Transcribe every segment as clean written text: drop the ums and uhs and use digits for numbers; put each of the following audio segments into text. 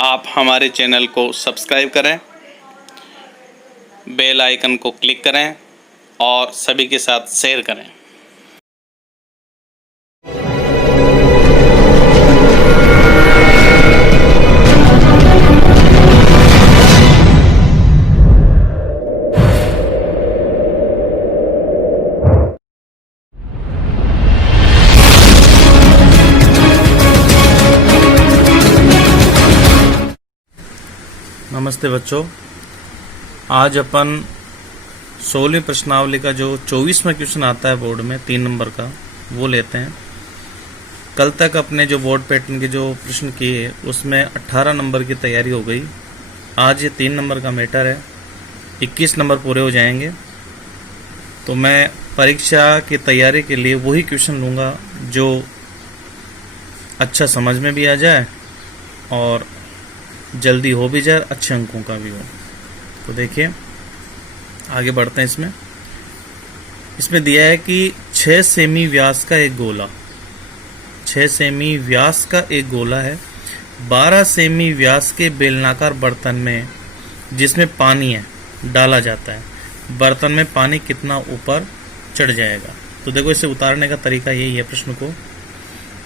आप हमारे चैनल को सब्सक्राइब करें, बेल आइकन को क्लिक करें और सभी के साथ शेयर करें। नमस्ते बच्चों, आज अपन 16वीं प्रश्नावली का जो 24वां क्वेश्चन आता है बोर्ड में 3 नंबर का वो लेते हैं। कल तक अपने जो बोर्ड पैटर्न के जो प्रश्न किए उसमें 18 नंबर की तैयारी हो गई। आज ये 3 नंबर का मैटर है, 21 नंबर पूरे हो जाएंगे। तो मैं परीक्षा की तैयारी के लिए वही क्वेश्चन लूँगा जो अच्छा समझ में भी आ जाए और जल्दी हो भी जाए, अच्छे अंकों का भी हो। तो देखिए आगे बढ़ते हैं। इसमें दिया है कि 6 सेमी व्यास का एक गोला, 6 सेमी व्यास का एक गोला है, 12 सेमी व्यास के बेलनाकार बर्तन में जिसमें पानी है डाला जाता है। बर्तन में पानी कितना ऊपर चढ़ जाएगा। तो देखो इसे उतारने का तरीका यही है प्रश्न को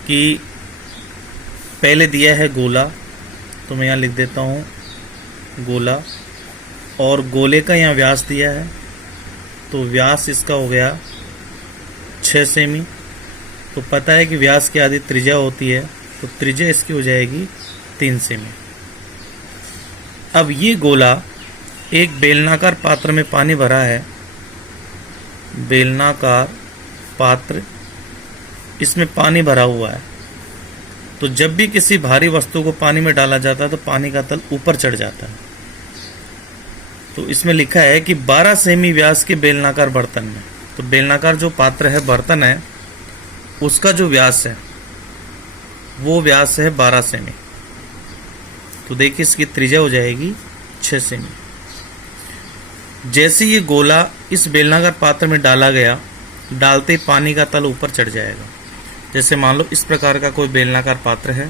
कि पहले दिया है गोला, तो मैं यहाँ लिख देता हूँ गोला, और गोले का यहाँ व्यास दिया है, तो व्यास इसका हो गया 6 सेमी। तो पता है कि व्यास की आधी त्रिज्या होती है, तो त्रिज्या इसकी हो जाएगी 3 सेमी। अब ये गोला एक बेलनाकार पात्र में पानी भरा है, बेलनाकार पात्र, इसमें पानी भरा हुआ है। तो जब भी किसी भारी वस्तु को पानी में डाला जाता है तो पानी का तल ऊपर चढ़ जाता है। तो इसमें लिखा है कि 12 सेमी व्यास के बेलनाकार बर्तन में, तो बेलनाकार जो पात्र है, बर्तन है, उसका जो व्यास है वो व्यास है 12 सेमी। तो देखिए इसकी त्रिज्या हो जाएगी 6 सेमी। जैसे ये गोला इस बेलनाकार पात्र में डाला गया, डालते ही पानी का तल ऊपर चढ़ जाएगा। जैसे मान लो इस प्रकार का कोई बेलनाकार पात्र है,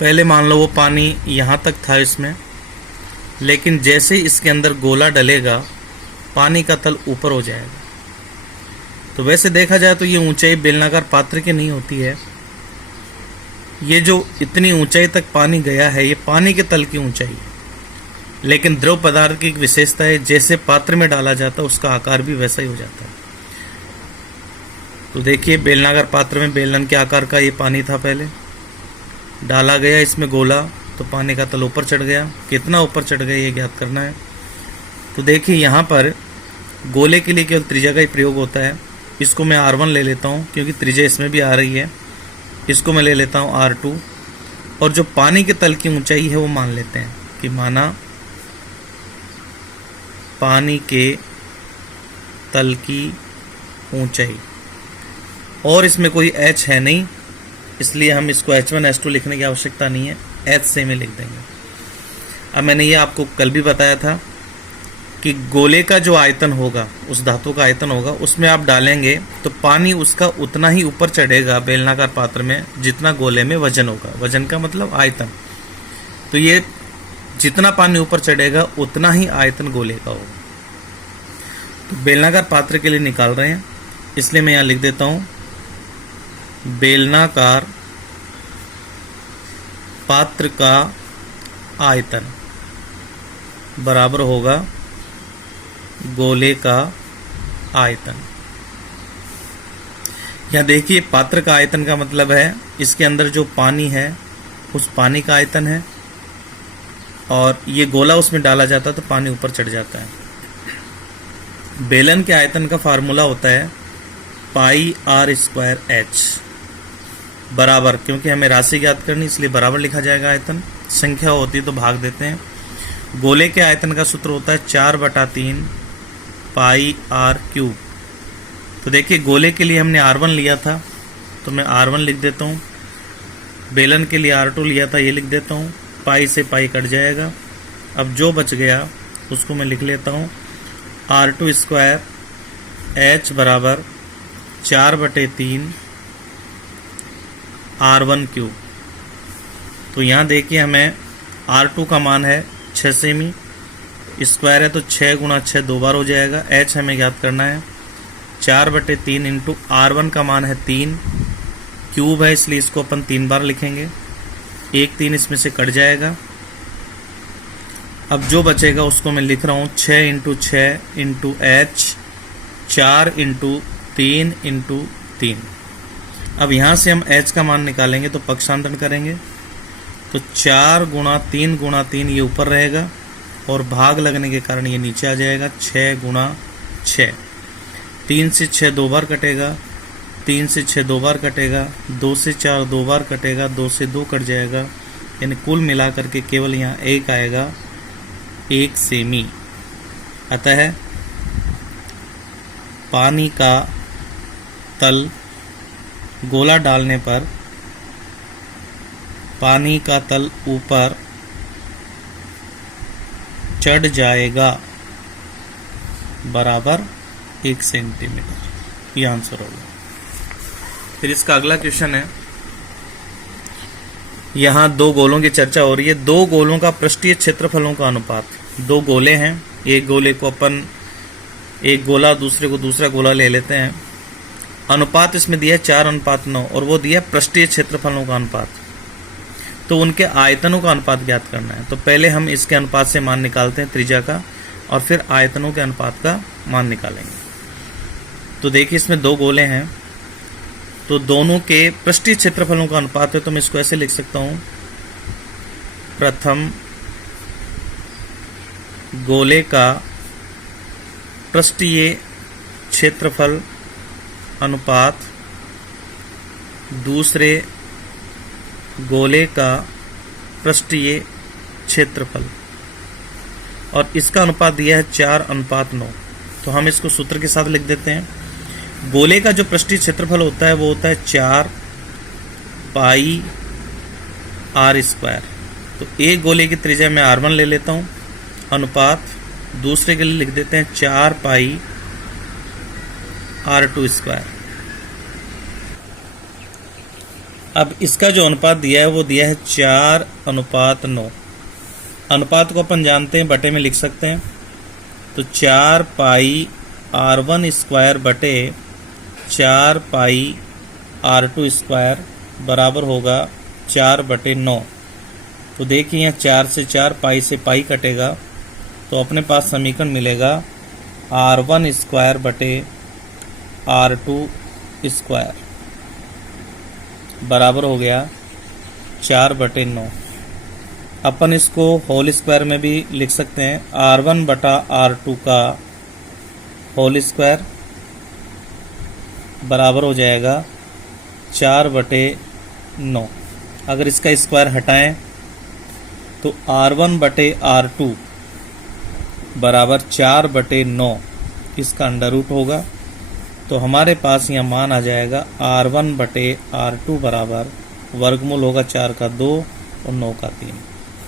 पहले मान लो वो पानी यहाँ तक था इसमें, लेकिन जैसे ही इसके अंदर गोला डलेगा पानी का तल ऊपर हो जाएगा। तो वैसे देखा जाए तो ये ऊंचाई बेलनाकार पात्र की नहीं होती है, ये जो इतनी ऊंचाई तक पानी गया है ये पानी के तल की ऊंचाई है। लेकिन द्रव पदार्थ की एक विशेषता है, जैसे पात्र में डाला जाता है उसका आकार भी वैसा ही हो जाता है। तो देखिए बेलनाकार पात्र में बेलन के आकार का ये पानी था, पहले डाला गया इसमें गोला, तो पानी का तल ऊपर चढ़ गया। कितना ऊपर चढ़ गया ये ज्ञात करना है। तो देखिए यहाँ पर गोले के लिए केवल त्रिज्या का ही प्रयोग होता है। इसको मैं R1 ले लेता हूँ क्योंकि त्रिज्या इसमें भी आ रही है। इसको मैं ले लेता हूँ R2, और जो पानी के तल की ऊंचाई है वो मान लेते हैं कि माना पानी के तल की ऊंचाई, और इसमें कोई h है नहीं इसलिए हम इसको H1 H2 लिखने की आवश्यकता नहीं है, h से में लिख देंगे। अब मैंने ये आपको कल भी बताया था कि गोले का जो आयतन होगा, उस धातु का आयतन होगा, उसमें आप डालेंगे तो पानी उसका उतना ही ऊपर चढ़ेगा बेलनाकार पात्र में जितना गोले में वजन होगा। वजन का मतलब आयतन। तो ये जितना पानी ऊपर चढ़ेगा उतना ही आयतन गोले का होगा। तो बेलनाकार पात्र के लिए निकाल रहे हैं, इसलिए मैं यहाँ लिख देता हूँ बेलनाकार पात्र का आयतन बराबर होगा गोले का आयतन। यहाँ देखिए पात्र का आयतन का मतलब है इसके अंदर जो पानी है उस पानी का आयतन है, और ये गोला उसमें डाला जाता है तो पानी ऊपर चढ़ जाता है। बेलन के आयतन का फार्मूला होता है πr²h बराबर, क्योंकि हमें राशि ज्ञात करनी इसलिए बराबर लिखा जाएगा। आयतन संख्या होती है तो भाग देते हैं। गोले के आयतन का सूत्र होता है 4/3 πr³। तो देखिए गोले के लिए हमने R1 लिया था तो मैं R1 लिख देता हूँ, बेलन के लिए R2 लिया था ये लिख देता हूँ, पाई से पाई कट जाएगा। अब जो बच गया उसको मैं लिख लेता हूँ R2² H बराबर 4/3 R1 क्यूब। तो यहाँ देखिए हमें R2 का मान है 6 सेमी, स्क्वायर है तो 6 गुणा 6 दो बार हो जाएगा। h हमें ज्ञात करना है 4/3 इंटू R1 का मान है 3, क्यूब है इसलिए इसको अपन 3 बार लिखेंगे। 1 3 इसमें से कट जाएगा। अब जो बचेगा उसको मैं लिख रहा हूँ 6 into 6 into h, 4 into 3 into 3। अब यहाँ से हम h का मान निकालेंगे तो पक्षांतरण करेंगे तो 4 गुणा 3 ये ऊपर रहेगा और भाग लगने के कारण ये नीचे आ जाएगा। 6 गुणा 6, 3 से 6 दो बार कटेगा, 3 से 6 दो बार कटेगा, 2 से 4 दो बार कटेगा, 2 से 2 कट जाएगा, यानी कुल मिलाकर के केवल यहाँ 1 आएगा, 1 सेमी। अतः पानी का तल गोला डालने पर पानी का तल ऊपर चढ़ जाएगा बराबर 1 सेंटीमीटर। ये आंसर होगा। फिर इसका अगला क्वेश्चन है, यहाँ दो गोलों की चर्चा हो रही है। दो गोलों का पृष्ठीय क्षेत्रफलों का अनुपात। दो गोले हैं, एक गोले को अपन एक गोला, दूसरे को दूसरा गोला ले लेते हैं। अनुपात इसमें दिया है 4:9 और वो दिया है पृष्ठीय क्षेत्रफलों का अनुपात। तो उनके आयतनों का अनुपात ज्ञात करना है। तो पहले हम इसके अनुपात से मान निकालते हैं त्रिज्या का, और फिर आयतनों के अनुपात का मान निकालेंगे। तो देखिए इसमें दो गोले हैं, तो दोनों के पृष्ठीय क्षेत्रफलों का अनुपात है। तो मैं इसको ऐसे लिख सकता हूं, प्रथम गोले का पृष्ठीय क्षेत्रफल अनुपात दूसरे गोले का पृष्ठीय क्षेत्रफल, और इसका अनुपात दिया है 4:9। तो हम इसको सूत्र के साथ लिख देते हैं। गोले का जो पृष्ठीय क्षेत्रफल होता है वो होता है 4 पाई r स्क्वायर। तो एक गोले की त्रिज्या में R1 ले लेता हूं, अनुपात दूसरे के लिए लिख देते हैं 4 पाई R2 स्क्वायर। अब इसका जो अनुपात दिया है वो दिया है 4:9। अनुपात को अपन जानते हैं, बटे में लिख सकते हैं। तो 4 पाई R1 स्क्वायर बटे 4 पाई R2 स्क्वायर बराबर होगा 4/9। तो देखिए यहाँ 4 से 4, पाई से पाई कटेगा, तो अपने पास समीकरण मिलेगा R1 स्क्वायर बटे R2 स्क्वायर बराबर हो गया 4/9। अपन इसको होल स्क्वायर में भी लिख सकते हैं। R1 बटा R2 का होल स्क्वायर बराबर हो जाएगा 4/9। अगर इसका स्क्वायर हटाएं तो R1 बटे R2 बराबर 4/9, इसका अंडर रूट होगा। तो हमारे पास यहाँ मान आ जाएगा R1 बटे R2 बराबर वर्गमूल होगा 4 का 2 और 9 का 3।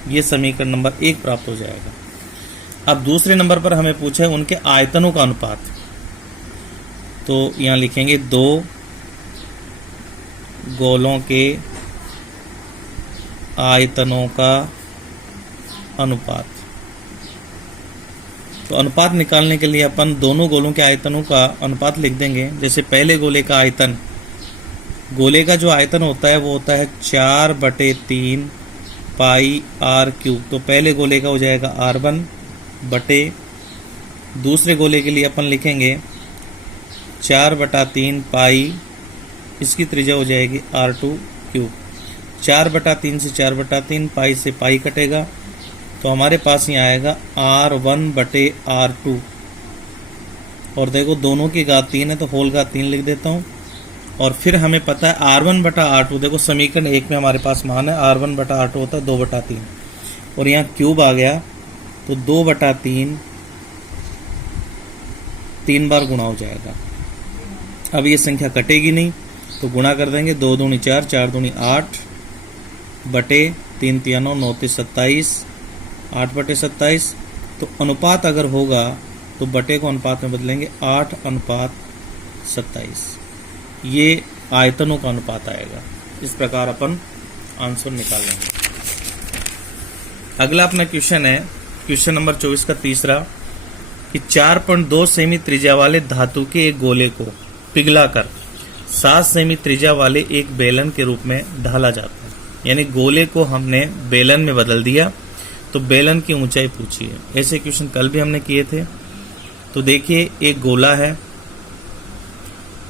ये समीकरण नंबर 1 प्राप्त हो जाएगा। अब दूसरे नंबर पर हमें पूछा है उनके आयतनों का अनुपात। तो यहाँ लिखेंगे दो गोलों के आयतनों का अनुपात। तो अनुपात निकालने के लिए अपन दोनों गोलों के आयतनों का अनुपात लिख देंगे। जैसे पहले गोले का आयतन, गोले का जो आयतन होता है वो होता है 4/3 पाई r³। तो पहले गोले का हो जाएगा R1 बटे, दूसरे गोले के लिए अपन लिखेंगे 4/3 पाई, इसकी त्रिज्या हो जाएगी R2³। 4/3 से 4/3, पाई से पाई कटेगा, तो हमारे पास यहाँ आएगा R1 बटे R2। और देखो दोनों की घात 3 है तो होल घात 3 लिख देता हूँ। और फिर हमें पता है R1 बटा R2, देखो समीकरण 1 में हमारे पास मान है R1 बटा R2 होता है 2/3, और यहाँ क्यूब आ गया तो 2/3 3 बार गुणा हो जाएगा। अब ये संख्या कटेगी नहीं तो गुणा कर देंगे, 2 दूनी 4, 4 दूनी 8 बटे 3 3 9, 9 3 27, 8/27। तो अनुपात अगर होगा तो बटे को अनुपात में बदलेंगे 8:27। ये आयतनों का अनुपात आएगा। इस प्रकार अपन आंसर निकाल लेंगे। अगला अपना क्वेश्चन है, क्वेश्चन नंबर 24 का तीसरा, कि 4.2 सेमी त्रिज्या वाले धातु के एक गोले को पिघलाकर 7 सेमी त्रिज्या वाले एक बेलन के रूप में ढाला जाता है। यानी गोले को हमने बेलन में बदल दिया, तो बेलन की ऊंचाई पूछी है। ऐसे क्वेश्चन कल भी हमने किए थे। तो देखिए, एक गोला है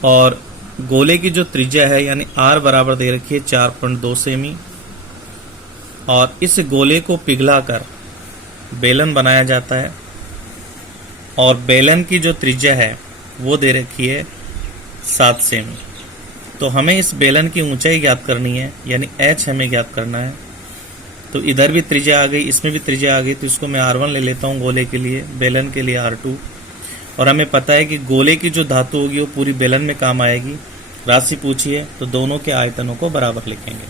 और गोले की जो त्रिज्या है यानी r बराबर दे रखी है 4.2 सेमी, और इस गोले को पिघलाकर बेलन बनाया जाता है, और बेलन की जो त्रिज्या है वो दे रखी है 7 सेमी। तो हमें इस बेलन की ऊंचाई ज्ञात करनी है, यानी h हमें ज्ञात करना है। तो इधर भी त्रिज्या आ गई, इसमें भी त्रिज्या आ गई, तो इसको मैं r1 ले लेता हूँ गोले के लिए, बेलन के लिए r2। और हमें पता है कि गोले की जो धातु होगी वो पूरी बेलन में काम आएगी। राशि पूछी है तो दोनों के आयतनों को बराबर लिखेंगे।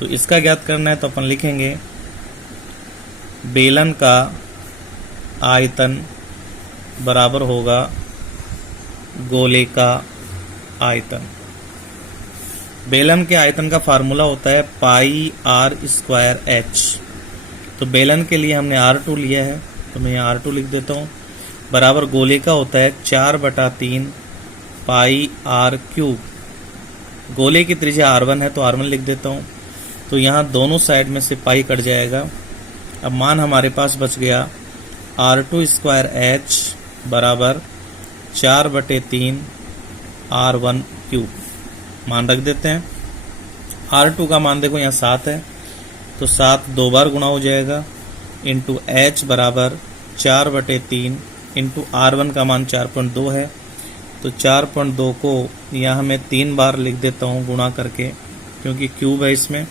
तो इसका ज्ञात करना है तो अपन लिखेंगे बेलन का आयतन बराबर होगा गोले का आयतन। बेलन के आयतन का फार्मूला होता है पाई आर स्क्वायर एच। तो बेलन के लिए हमने R2 लिया है, तो मैं यहाँ R2 लिख देता हूँ, बराबर गोले का होता है 4/3 पाई आर क्यूब। गोले की त्रिज्या R1 है तो R1 लिख देता हूँ। तो यहाँ दोनों साइड में से पाई कट जाएगा। अब मान हमारे पास बच गया R2 स्क्वायर एच बराबर 4/3 R1 क्यूब। मान रख देते हैं। R2 का मान देखो यहाँ 7 है, तो 7 दो बार गुणा हो जाएगा, इंटू एच बराबर 4/3 इंटू R1 का मान 4.2 है, तो 4.2 को यहाँ मैं 3 बार लिख देता हूँ गुणा करके, क्योंकि क्यूब है इसमें।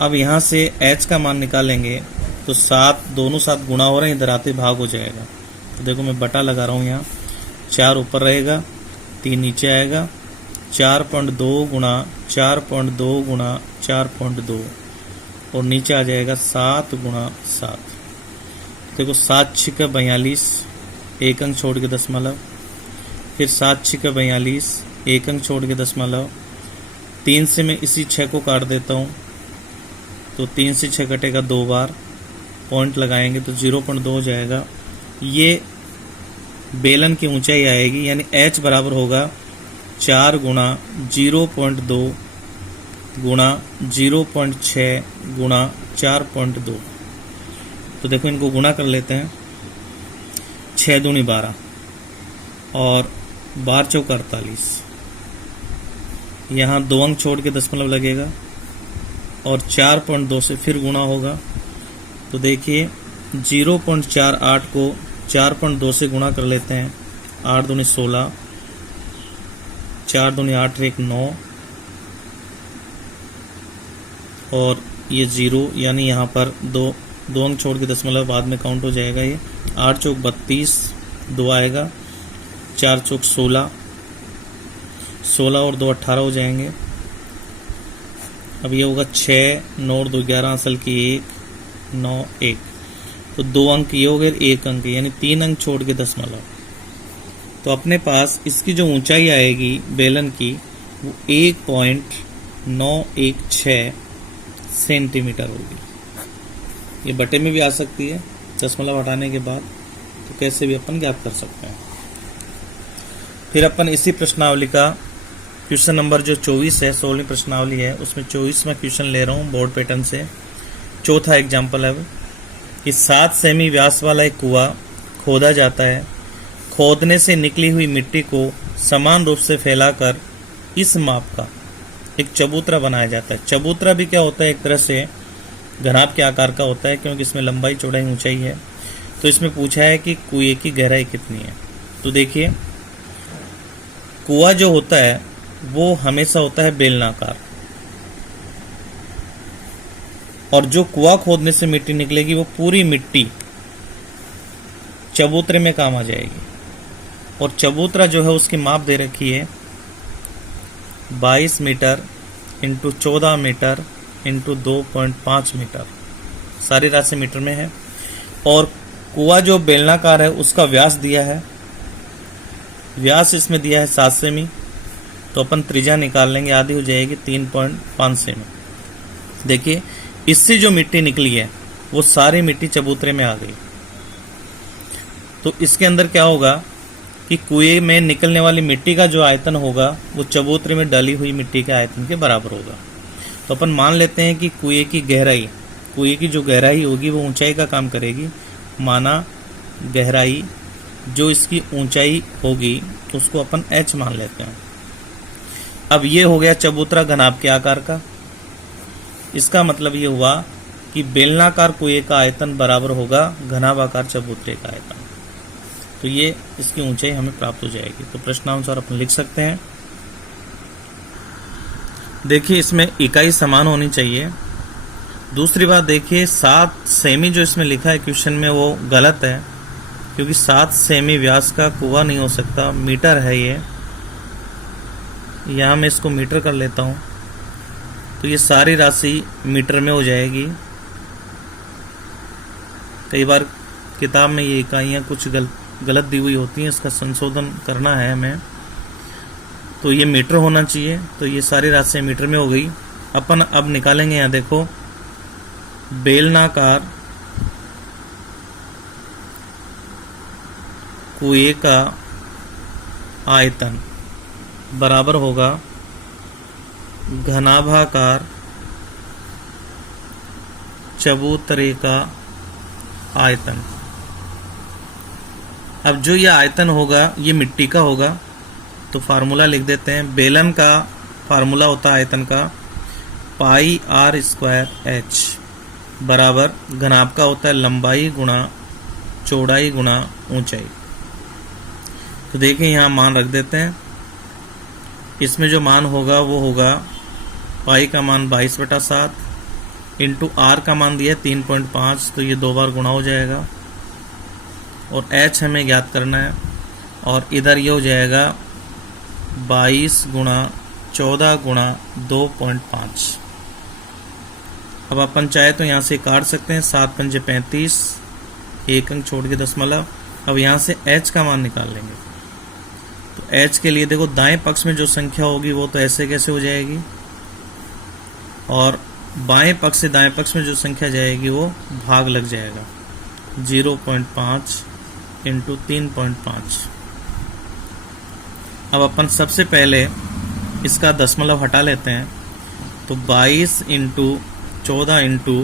अब यहाँ से h का मान निकालेंगे तो 7 दोनों साथ गुणा हो रहे हैं, इधर आते भाग हो जाएगा। तो देखो मैं बटा लगा रहा हूँ, यहाँ 4 ऊपर रहेगा, 3 नीचे आएगा, 4.2 गुणा 4.2 गुणा 4.2 और नीचे आ जाएगा 7 गुणा 7। देखो 7 छिका 42, एक अंक छोड़ के दशमलव, फिर 7 छिका 42, एक अंक छोड़ के दशमलव, 3 से मैं इसी 6 को काट देता हूँ, तो 3 से 6 कटेगा 2 बार, पॉइंट लगाएंगे तो 0.2 हो जाएगा। ये बेलन की ऊंचाई आएगी, यानी h बराबर होगा 4 गुणा 0.2 गुणा 0.6 गुणा 4.2। तो देखो इनको गुणा कर लेते हैं, 6 दूनी 12 और 12 चौका 48। यहाँ 2 अंक छोड़ के दशमलव लगेगा और 4.2 से फिर गुणा होगा। तो देखिए 0.48 को 4.2 से गुणा कर लेते हैं, 8 दूनी 16, 4 दूनी 8 1 9 और ये 0, यानी यहाँ पर 2 अंक छोड़ के दशमलव बाद में काउंट हो जाएगा। ये 8 चौक 32, 2 आएगा, 4 चौक 16, 16 और 2 18 हो जाएंगे। अब ये होगा 6 9 और 2 11, असल की 1 9 1, तो 2 अंक ये हो गए, 1 अंक यानी 3 अंक छोड़ के दशमलव। तो अपने पास इसकी जो ऊंचाई आएगी बेलन की वो 1.916 सेंटीमीटर होगी। ये बटे में भी आ सकती है दशमलव हटाने के बाद, तो कैसे भी अपन ज्ञात कर सकते हैं। फिर अपन इसी प्रश्नावली का क्वेश्चन नंबर जो 24 है, 16वीं प्रश्नावली है, उसमें 24वां क्वेश्चन ले रहा हूँ बोर्ड पैटर्न से। चौथा एग्जाम्पल है वो कि 7 सेमी व्यास वाला एक कुआं खोदा जाता है। खोदने से निकली हुई मिट्टी को समान रूप से फैलाकर इस माप का एक चबूतरा बनाया जाता है। चबूतरा भी क्या होता है, एक तरह से घनाभ के आकार का होता है, क्योंकि इसमें लंबाई चौड़ाई ऊंचाई है। तो इसमें पूछा है कि कुएं की गहराई कितनी है। तो देखिए कुआं जो होता है वो हमेशा होता है बेलनाकार, और जो कुआं खोदने से मिट्टी निकलेगी वो पूरी मिट्टी चबूतरे में काम आ जाएगी। और चबूतरा जो है उसकी माप दे रखी है 22 metre into 14 metre into 2.5 metre, सारी राशि मीटर में है। और कुआं जो बेलनाकार है उसका व्यास दिया है, व्यास इसमें दिया है 7 सेमी। तो अपन त्रिज्या निकाल लेंगे, आधी हो जाएगी 3.5 सेमी। देखिए इससे जो मिट्टी निकली है वो सारी मिट्टी चबूतरे में आ गई। तो इसके अंदर क्या होगा कि कुएं में निकलने वाली मिट्टी का जो आयतन होगा वो चबूतरे में डली हुई मिट्टी के आयतन के बराबर होगा। तो अपन मान लेते हैं कि कुएं की जो गहराई होगी वो ऊंचाई का काम करेगी। माना गहराई जो इसकी ऊंचाई होगी उसको अपन h मान लेते हैं। अब ये हो गया चबूतरा घनाभ के आकार का। इसका मतलब ये हुआ कि बेलनाकार कुएं का आयतन बराबर होगा घनाभ आकार चबूतरे का आयतन। तो ये इसकी ऊंचाई हमें प्राप्त हो जाएगी। तो प्रश्नानुसार अपन लिख सकते हैं। देखिए इसमें इकाई समान होनी चाहिए। दूसरी बात देखिए 7 सेमी जो इसमें लिखा है क्वेश्चन में वो गलत है, क्योंकि 7 सेमी व्यास का कुआं नहीं हो सकता, मीटर है ये। यहाँ मैं इसको मीटर कर लेता हूँ तो ये सारी राशि मीटर में हो जाएगी। कई बार किताब में ये इकाइयाँ कुछ गलत दी हुई होती हैं, इसका संशोधन करना है हमें। तो ये मीटर होना चाहिए। तो ये सारी राशि मीटर में हो गई। अपन अब निकालेंगे। यहाँ देखो बेलनाकार कुएं का आयतन बराबर होगा घनाभाकार चबूतरे का आयतन। अब जो ये आयतन होगा ये मिट्टी का होगा, तो फार्मूला लिख देते हैं। बेलन का फार्मूला होता है आयतन का पाई आर स्क्वायर एच बराबर घनाभ का होता है लंबाई गुणा चौड़ाई गुणा ऊंचाई। तो देखिए यहाँ मान रख देते हैं। इसमें जो मान होगा वो होगा पाई का मान 22/7 इंटू आर का मान दिया 3.5, तो ये 2 बार गुणा हो जाएगा। और h हमें ज्ञात करना है। और इधर ये हो जाएगा 22 गुणा 14 गुणा 2.5। अब अपन चाहे तो यहाँ से काट सकते हैं। 7 पंजे 35, 1 अंक छोड़ के दशमलव। अब यहाँ से h का मान निकाल लेंगे। तो h के लिए देखो दाएं पक्ष में जो संख्या होगी वो तो ऐसे कैसे हो जाएगी, और बाएं पक्ष से दाएं पक्ष में जो संख्या जाएगी वो भाग लग जाएगा। 0.5 इंटू 3.5। अब अपन सबसे पहले इसका दशमलव हटा लेते हैं। तो 22 इंटू 14 इंटू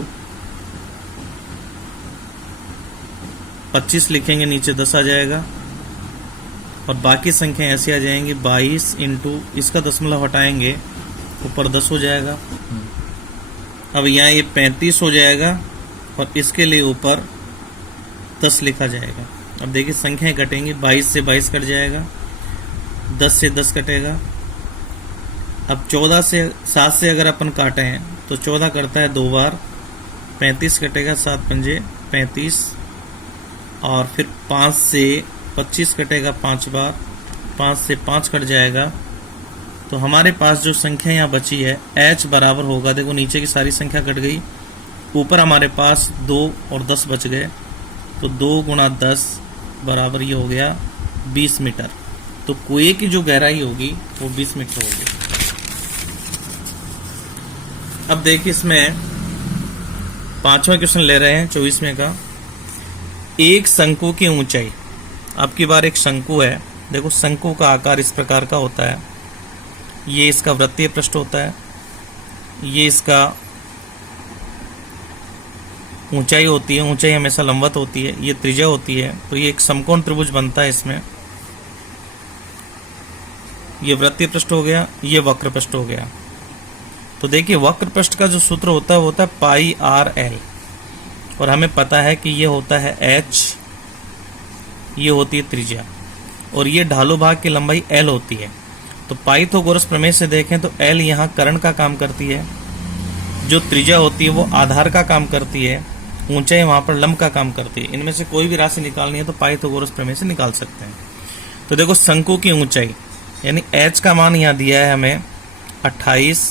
25 लिखेंगे, नीचे 10 आ जाएगा। और बाकी संख्या ऐसी आ जाएंगी। 22 इंटू इसका दशमलव हटाएंगे, ऊपर 10 हो जाएगा। अब यहाँ ये 35 हो जाएगा और इसके लिए ऊपर 10 लिखा जाएगा। अब देखिए संख्याएं कटेंगी। 22 से 22 कट जाएगा, 10 से 10 कटेगा। अब 14 से 7 से अगर अपन काटे हैं तो 14 करता है 2 बार, 35 कटेगा, 7 पंजे 35। और फिर 5 से 25 कटेगा 5 बार, 5 से 5 कट जाएगा। तो हमारे पास जो संख्या यहाँ बची है h बराबर होगा, देखो नीचे की सारी संख्या कट गई, ऊपर हमारे पास 2 और 10 बच गए। तो 2 गुणा 10 बराबर ये हो गया 20 मीटर। तो कुएं की जो गहराई होगी वो 20 मीटर होगी। अब देखिए इसमें 5वां क्वेश्चन ले रहे हैं 24वें का। एक शंकु की ऊंचाई। अब की बार एक शंकु है। देखो शंकु का आकार इस प्रकार का होता है। ये इसका वृत्तीय पृष्ठ होता है, ये इसका ऊंचाई होती है, ऊंचाई हमेशा लंबवत होती है, ये त्रिज्या होती है। तो ये एक समकोण त्रिभुज बनता है इसमें। ये वृत्तीय पृष्ठ हो गया, ये वक्र पृष्ठ हो गया। तो देखिए वक्र पृष्ठ का जो सूत्र होता है वो होता है पाई आर एल, और हमें पता है कि ये होता है h, ये होती है त्रिज्या, और ये ढालू भाग की लंबाई l होती है। तो पाइथागोरस प्रमेय से देखें तो l यहाँ कर्ण का काम करती है, जो त्रिज्या होती है वो आधार का काम करती है, ऊंचाई वहां पर लंब का काम करती है। इनमें से कोई भी राशि निकालनी है तो पाइथागोरस प्रमेय से निकाल सकते हैं। तो देखो शंकु की ऊंचाई यानी h का मान यहाँ दिया है हमें 28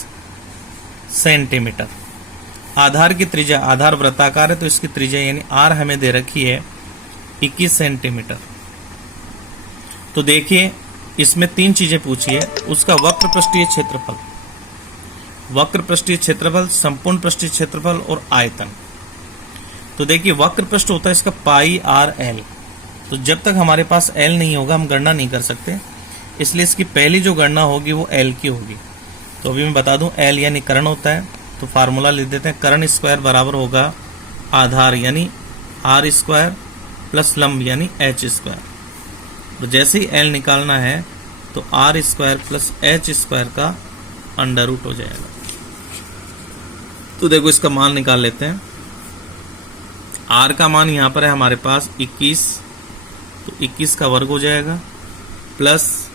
सेंटीमीटर। आधार की त्रिज्या, आधार वृत्ताकार है तो इसकी त्रिज्या यानी r हमें दे रखी है 21 सेंटीमीटर। तो देखिए इसमें 3 चीजें पूछी है। उसका वक्र पृष्ठीय क्षेत्रफल, वक्र पृष्ठीय क्षेत्रफल, संपूर्ण पृष्ठीय क्षेत्रफल और आयतन। तो देखिए वक्र पृष्ठ होता है इसका पाई आर एल, तो जब तक हमारे पास एल नहीं होगा हम गणना नहीं कर सकते, इसलिए इसकी पहली जो गणना होगी वो एल की होगी। तो अभी मैं बता दूं एल यानी कर्ण होता है, तो फार्मूला लिख देते हैं, कर्ण स्क्वायर बराबर होगा आधार यानी आर स्क्वायर प्लस लंब यानी एच स्क्वायर। तो जैसे ही एल निकालना है तो R square plus H square का अंडर रूट हो जाएगा। तो देखो इसका मान निकाल लेते हैं। आर का मान यहां पर है हमारे पास 21, तो 21 का वर्ग हो जाएगा प्लस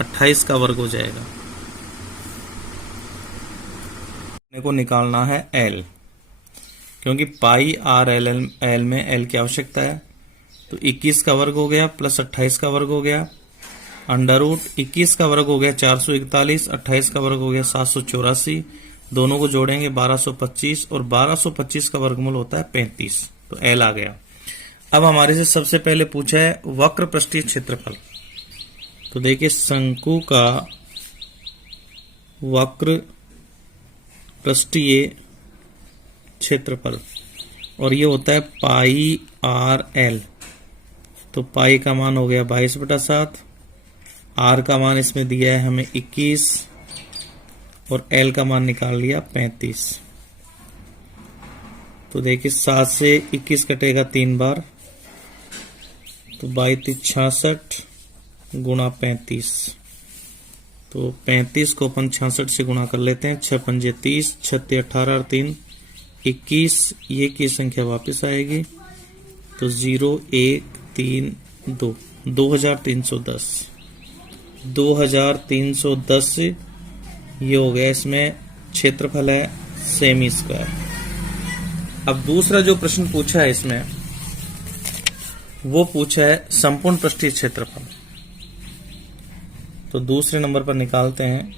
28 का वर्ग हो जाएगा। अपने को निकालना है एल, क्योंकि पाई आर एल में एल की आवश्यकता है। तो 21 का वर्ग हो गया प्लस 28 का वर्ग हो गया, अंडर रूट 21 का वर्ग हो गया 441, 28 का वर्ग हो गया 784, दोनों को जोड़ेंगे 1225 और 1225 का वर्गमूल होता है 35, तो एल आ गया। अब हमारे से सबसे पहले पूछा है वक्र पृष्ठीय क्षेत्रफल। तो देखिए शंकु का वक्र पृष्ठीय क्षेत्रफल और ये होता है पाई आर एल। तो पाई का मान हो गया 22/7, आर का मान इसमें दिया है हमें 21 और एल का मान निकाल लिया 35। तो देखिए 7 से 21 कटेगा 3 बार, तो 22 66 गुणा 35। तो 35 को अपन 66 से गुणा कर लेते हैं, 6 पंजे 30, 6 18 और 3 21, ये की संख्या वापस आएगी। तो 0 1 3 2 2310 2310 ये हो गया, इसमें क्षेत्रफल है सेमी स्क्वायर। अब दूसरा जो प्रश्न पूछा है इसमें वो पूछा है संपूर्ण पृष्ठीय क्षेत्रफल। तो दूसरे नंबर पर निकालते हैं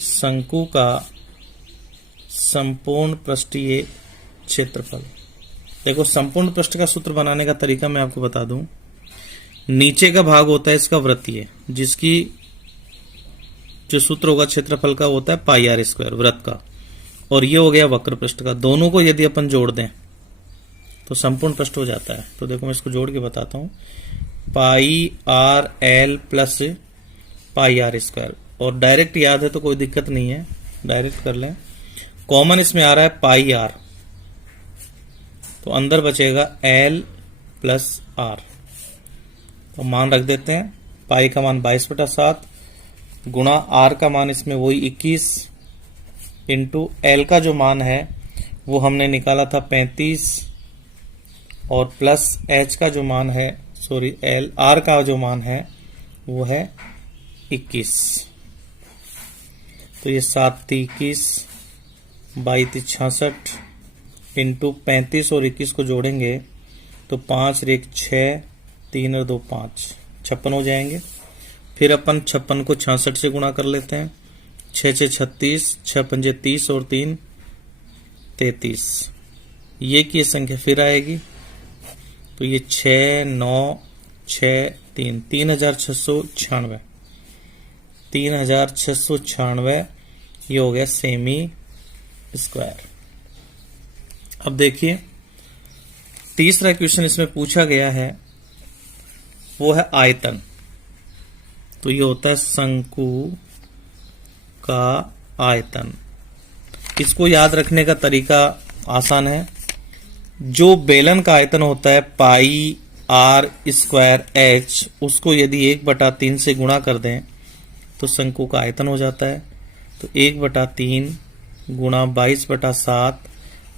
शंकु का संपूर्ण पृष्ठीय क्षेत्रफल। देखो संपूर्ण पृष्ठ का सूत्र बनाने का तरीका मैं आपको बता दूं। नीचे का भाग होता है इसका वृत्तीय, जिसकी जो सूत्र होगा क्षेत्रफल का होता है पाई आर स्क्वायर वृत्त का, और ये हो गया वक्र पृष्ठ का। दोनों को यदि अपन जोड़ दें तो संपूर्ण पृष्ठ हो जाता है। तो देखो मैं इसको जोड़ के बताता हूं, pi R L plus pi R square, और डायरेक्ट याद है तो कोई दिक्कत नहीं है, डायरेक्ट कर लें। कॉमन इसमें आ रहा है पाई आर, तो अंदर बचेगा एल प्लस आर। तो मान रख देते हैं, पाई का मान 22/7 गुणा आर का मान इसमें वही 21 इंटू एल का जो मान है वो हमने निकाला था 35 और प्लस एच का जो मान है एल आर का जो मान है वो है 21। तो ये 7 21 22 66 इंटू 35 और 21 को जोड़ेंगे तो 5 और 1 6 3 और 2 5 56 हो जाएंगे। फिर अपन 56 को 66 से गुणा कर लेते हैं, 6 6 36, 6 पंजे 30 और 3 33, ये की संख्या फिर आएगी। तो ये 6 9 6 3 3696 3696 ये हो गया सेमी स्क्वायर। अब देखिए तीसरा क्वेश्चन इसमें पूछा गया है वो है आयतन। तो ये होता है शंकु का आयतन। इसको याद रखने का तरीका आसान है। जो बेलन का आयतन होता है पाई आर स्क्वायर एच, उसको यदि 1/3 से गुणा कर दें तो शंकु का आयतन हो जाता है। तो 1/3 गुणा 22/7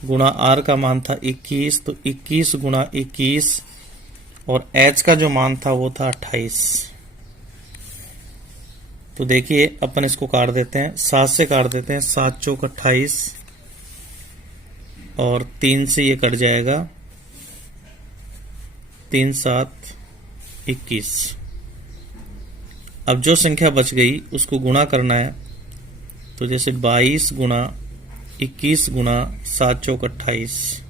गुणा आर का मान था 21, तो 21 गुणा 21 और एच का जो मान था वो था 28। तो देखिए अपन इसको काट देते हैं, 7 से काट देते हैं, 7 चौक 28 और 3 से ये कट जाएगा, 3 7 21। अब जो संख्या बच गई उसको गुणा करना है। तो जैसे 22 गुणा 21 गुणा 7 चौक 28।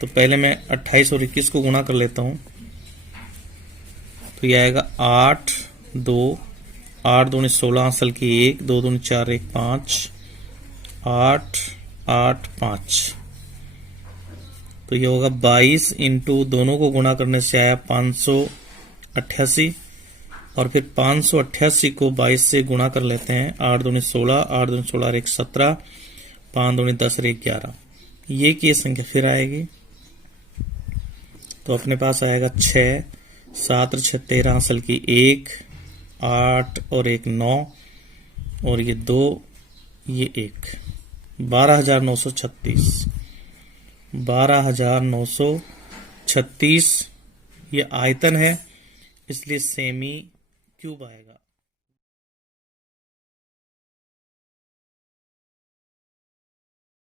तो पहले मैं 28 और 21 को गुणा कर लेता हूं, तो यह आएगा 8 2 8 दूनी 16 असल की 1 2 दूनी 4 1 5 8 8 5। तो ये होगा 22 इंटू दोनों को गुणा करने से आया 588, और फिर 588 को 22 से गुणा कर लेते हैं। 8 दूनी 16, 8 दूनी 16 और 1 17, 5 दूनी 10 और 1 11। ये की संख्या फिर आएगी, तो अपने पास आएगा 6, 7 और 6 13, असल की 1, 8 और 1 9, और ये 2, ये 1, 12,936, 12,936 ये आयतन है, इसलिए सेमी क्यूब आएगा।